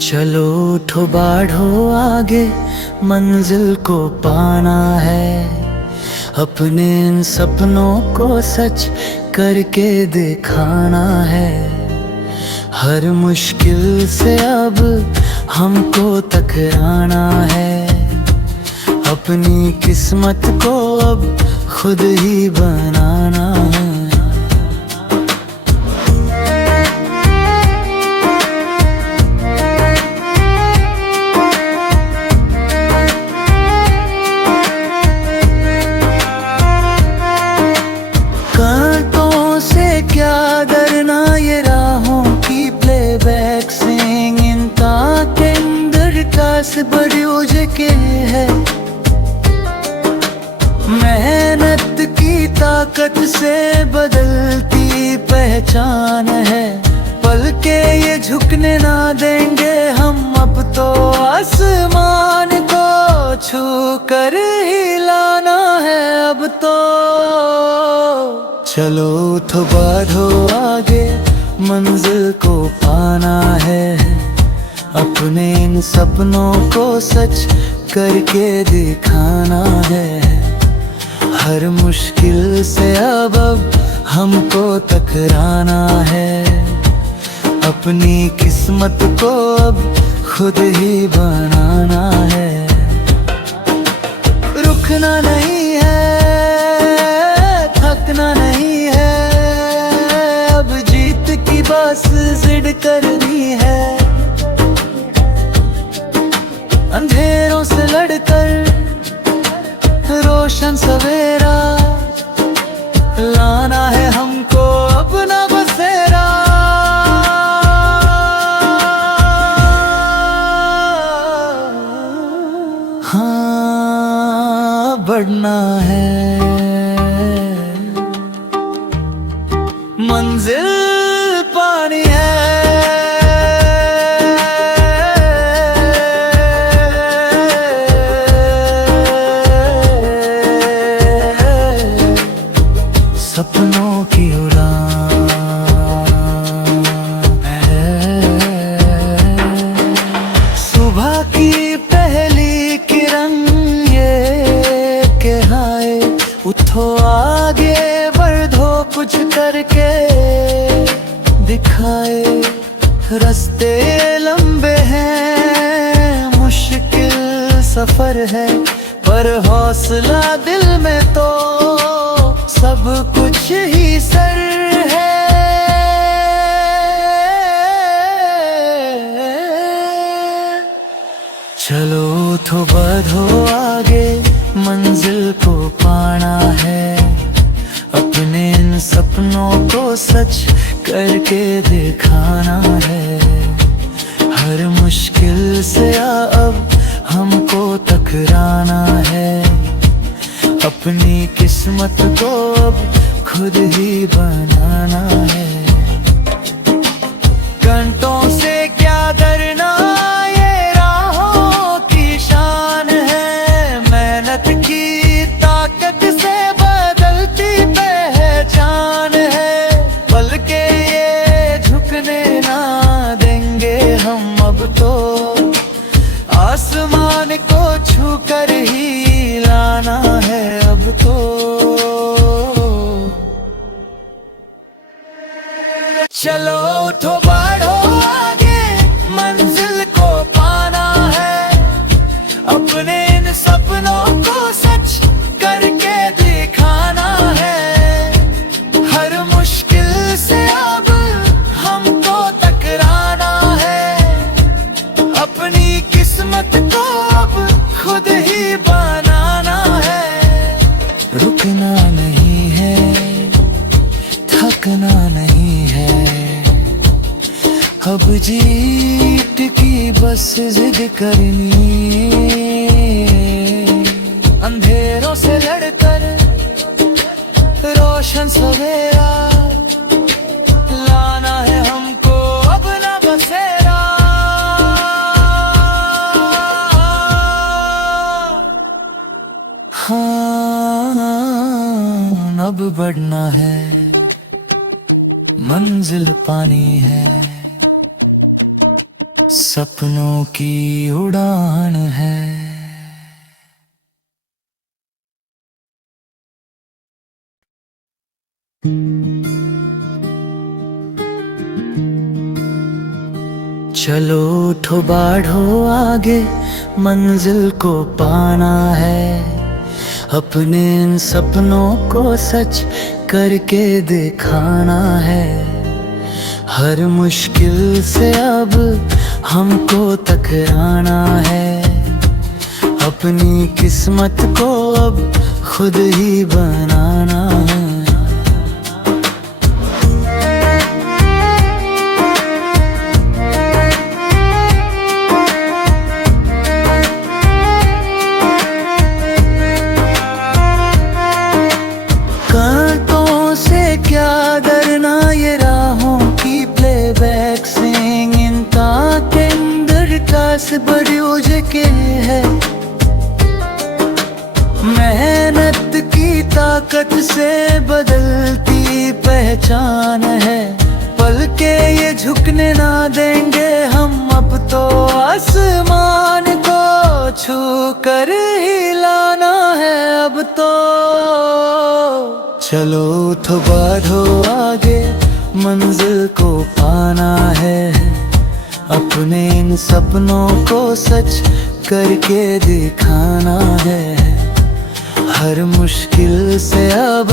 चलो उठो बढ़ो आगे, मंजिल को पाना है। अपने इन सपनों को सच करके दिखाना है। हर मुश्किल से अब हमको टकराना है। अपनी किस्मत को अब खुद ही बनाना है। कांटों से क्या डरना, ये राहों की प्लेबैक सिंगिंग के अंदर कास बड़ी उजके के है। मेहनत की ताकत से बदलती पहचान है। पल के ये झुकने ना देंगे हम, अब तो आसमान को छू कर ही लाना है। अब तो चलो उठो बढ़ो आगे, मंजिल को पाना है। अपने इन सपनों को सच करके दिखाना है। हर मुश्किल से अब हमको टकराना है। अपनी किस्मत को अब खुद ही बनाना है। रुकना नहीं है, थकना नहीं है। अब जीत की बस जिद करनी है। अंधेरों से लड़कर रोशन सवेरा लाना है हमको अपना बसेरा। हाँ, बढ़ना है। मंजिल पानी है। सपनों की उड़ान है। सुबह की पहली किरण ये के हाय, उठो आगे बढ़ो कुछ करके दिखाए। रास्ते लंबे हैं, मुश्किल सफर है, पर हौसला दिल में तो सब कुछ ही सर है। चलो तो बढ़ो आगे, मंजिल को पाना है। अपने इन सपनों को सच करके दिखाना है। हर मुश्किल से अब हमको टकराना है। अपनी किस्मत को अब खुद ही बनाना है। घंटों से क्या डरना, ये राहों की शान है। मेहनत की ताकत से बदलती पहचान है। पल के ये झुकने ना देंगे हम, अब तो आसमान को छू कर ही लाना है। अब तो चलो उठो बढ़ो आगे, मंजिल को पाना है। अपने इन सपनों को सच करके दिखाना है। हर मुश्किल से अब हमको टकराना है। अपनी किस्मत को अब खुद ही बनाना है। रुकना नहीं है, थकना नहीं है। अब जीत की बस जिद करनी। अंधेरों से लड़कर रोशन सवेरा लाना है हमको अपना बसेरा। हाँ, अब बढ़ना है। मंजिल पानी है, सपनों की उड़ान है। चलो उठो बढ़ो आगे, मंजिल को पाना है। अपने इन सपनों को सच करके दिखाना है। हर मुश्किल से अब हमको टकराना है। अपनी किस्मत को अब खुद ही बनाना है। कांटों से क्या डरना, ये राहों की प्लेबैक सिंगिंग के अंदर कास बड़ी उजे के है। मेहनत की ताकत से बदलती पहचान है। पल के ये झुकने ना देंगे हम, अब तो आसमान को छू कर ही लाना है अब तो। चलो उठो बढ़ो आगे, मंजिल को पाना है। अपने इन सपनों को सच करके दिखाना है। हर मुश्किल से अब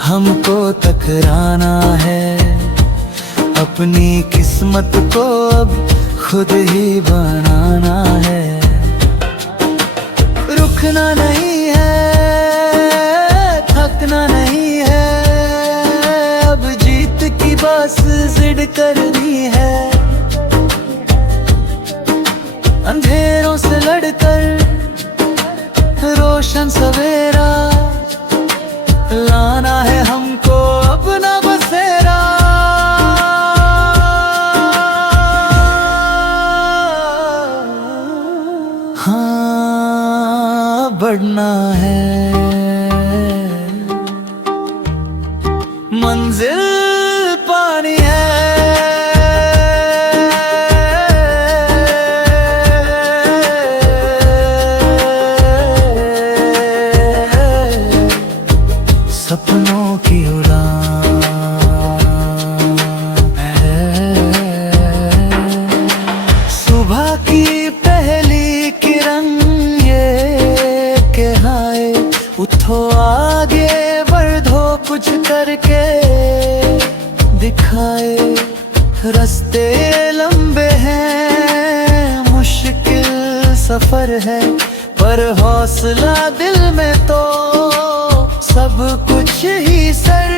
हमको टकराना है। अपनी किस्मत को अब खुद ही बनाना है। रुकना नहीं है, थकना नहीं है, अब जीत की बस जिद करनी है। अंधेरों से लड़कर रोशन सवेरा लाना है हमको अपना बसेरा। हाँ बढ़ना है, मंजिल पानी है। सपनों की उड़ान है। सुबह की पहली किरण ये के हाय, उठो आगे बढ़ो कुछ करके दिखाए। रास्ते लंबे हैं, मुश्किल सफर है, पर हौसला दिल में तो सब कुछ ही सर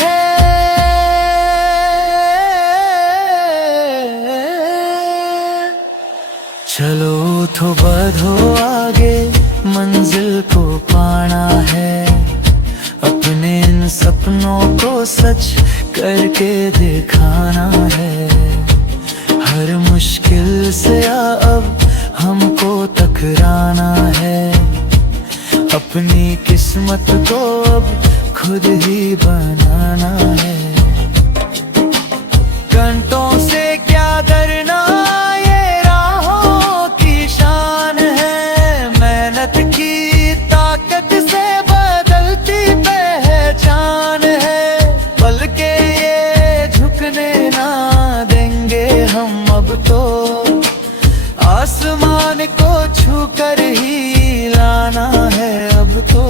है। चलो उठो बढ़ो आगे, मंजिल को पाना है। अपने इन सपनों को सच करके दिखाना है। हर मुश्किल से अब हमको टकराना है। अपनी किस्मत को अब खुद ही बनाना है। घंटों से क्या डरना, ये राहों की शान है। मेहनत की ताकत से बदलती पहचान है। पल के ये झुकने ना देंगे हम, अब तो आसमान को छू कर ही लाना है अब तो।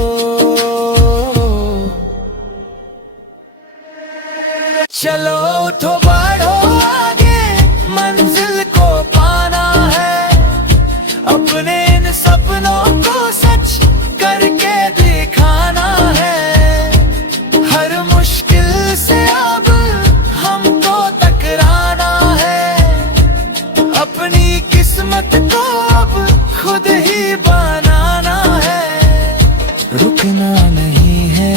चलो उठो बढ़ो आगे, मंजिल को पाना है। अपने इन सपनों को सच करके दिखाना है। हर मुश्किल से अब हमको टकराना है। अपनी किस्मत को अब खुद ही बनाना है। रुकना नहीं है,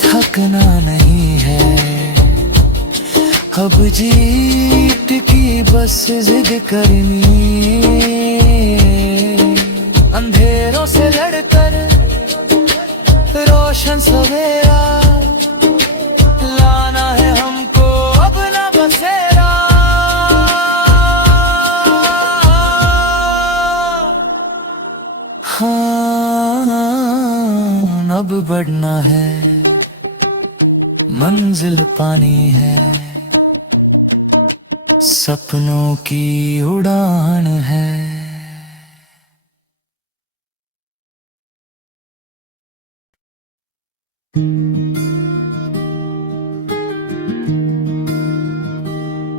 थकना नहीं है, अब जीत की बस जिद करनी। अंधेरों से लड़कर रोशन सवेरा लाना है मंजिल पानी है, सपनों की उड़ान है।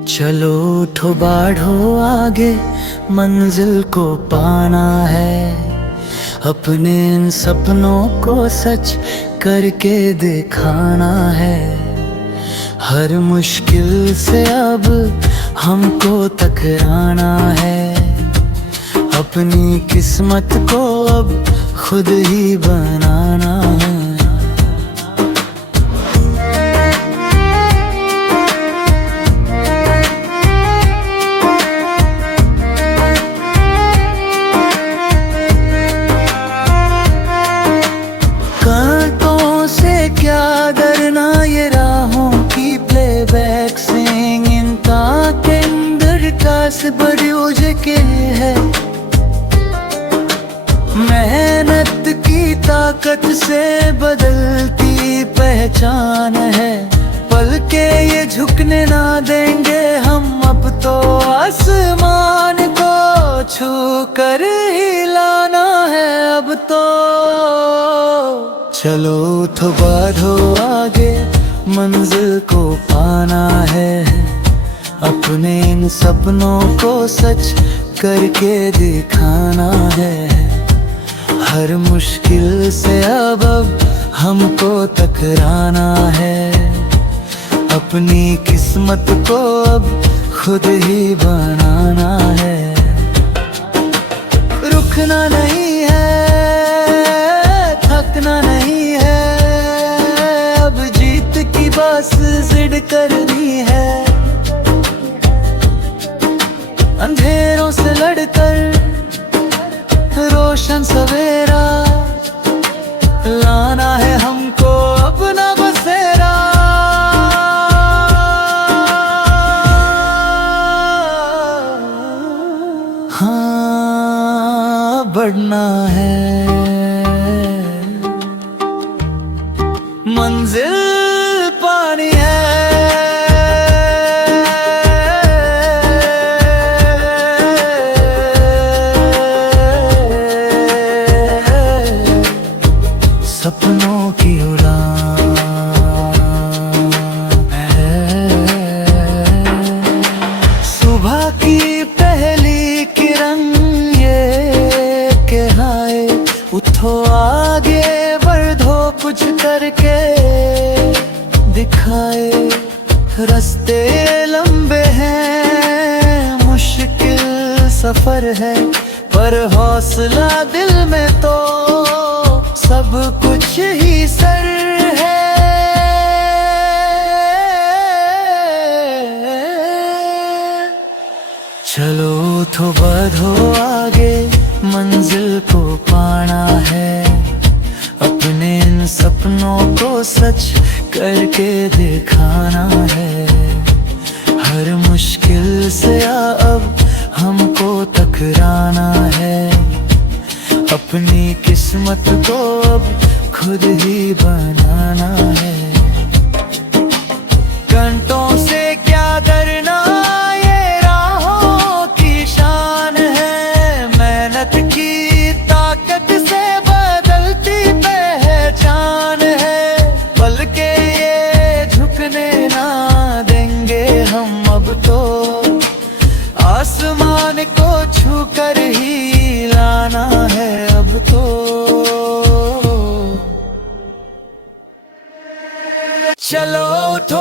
चलो उठो बढ़ो आगे, मंजिल को पाना है। अपने इन सपनों को सच करके दिखाना है। हर मुश्किल से अब हमको टकराना है। अपनी किस्मत को अब खुद ही बनाना है। कांटों से क्या डरना, ये राहों की प्लेबैक सिंगिंग के अंदर कास बड़ी उजे के है। मेहनत की ताकत से बदलती पहचान है। पल के ये झुकने ना देंगे हम, अब तो आसमान को छू कर ही लाना है अब तो। चलो उठो बढ़ो आगे, मंजिल को पाना है। अपने इन सपनों को सच करके दिखाना है। हर मुश्किल से अब हमको टकराना है। अपनी किस्मत को अब खुद ही बनाना है। रुकना नहीं है, थकना नहीं है, अब जीत की बस जिद करनी है। अंधेरों से लड़कर रोशन सवेरा लाना है हमको अपना बसेरा। हाँ, बढ़ना है, मंजिल पानी है। सपनों की उड़ान है। सुबह की पहली किरण ये के हाय, उठो आगे बढ़ो कुछ करके दिखाए। रास्ते लंबे हैं, मुश्किल सफर है, पर हौसला दिल में तो सब कुछ ही सर है। चलो तो बढ़ो आगे, मंजिल को पाना है। अपने इन सपनों को सच करके दिखाना है। हर मुश्किल से अब हमको टकराना है। अपनी किस्मत को अब खुद ही बनाना है। घंटों से क्या डरना, ये राहों की शान है। मेहनत की ताकत से बदलती पहचान है। पल के ये झुकने ना देंगे हम, अब तो आसमान को छू कर ही लाना है अब तो। चलो उठो